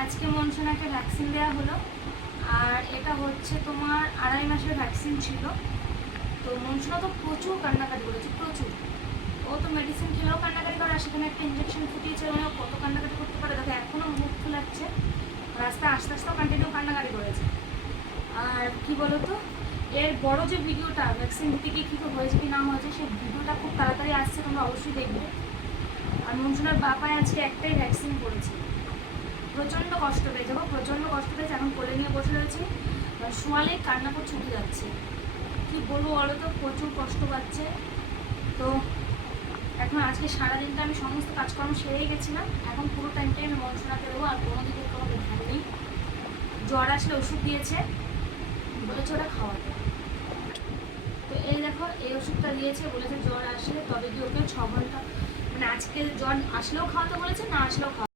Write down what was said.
আজকে মনসোনাকে ভ্যাকসিন দেওয়া হলো। আর এটা হচ্ছে তোমার আড়াই মাসের ভ্যাকসিন ছিল। তো মনসোনা তো প্রচুর কান্নাকাটি করেছে, প্রচুর। ও তো মেডিসিন খেলেও কান্নাকাটি করে, আর সেখানে একটা ইঞ্জেকশন ফুটিয়েছে মানে কত কান্নাকাটি করতে পারে, দেখো এখনও মুখ ফুলাচ্ছে। রাস্তায় আস্তে আস্তেও কন্টিনিউ কান্নাকাটি করেছে। আর কি বলতো, এর বড় যে ভিডিওটা ভ্যাকসিন দিতে গিয়ে কী হয়েছে কি না হয়েছে, সেই ভিডিওটা খুব তাড়াতাড়ি আসছে, তোমরা অবশ্যই দেখবে। আর মনসুনার বাপায় আজকে একটাই ভ্যাকসিন করেছে। প্রচণ্ড কষ্ট পেয়েছে গো প্রচণ্ড কষ্ট পেয়েছে এখন কোলে নিয়ে বসে রয়েছে। আর শোয়ালেই কান্না করে ছুটে যাচ্ছে। কি বলব বলো তো? প্রচুর কষ্ট পাচ্ছে। তো এখন আজকে সারাদিনটা আমি সমস্ত কাজকর্ম সেরেই গেছিলাম। এখন পুরো টাইমটাই আমি মনসুনাকে দেবো, আর কোনো দিকে কোনো ধ্যান নেই। জ্বর আসলে ওষুধ দিয়েছে, বলেছে ওটা খাওয়াতে। তো এই দেখো, এই ওষুধটা দিয়েছে, বলেছে জ্বর আসলে তবে কি ওকে ছ ঘণ্টা মানে আজকে জ্বর আসলেও খাওয়াতে বলেছে, না আসলেও খাওয়া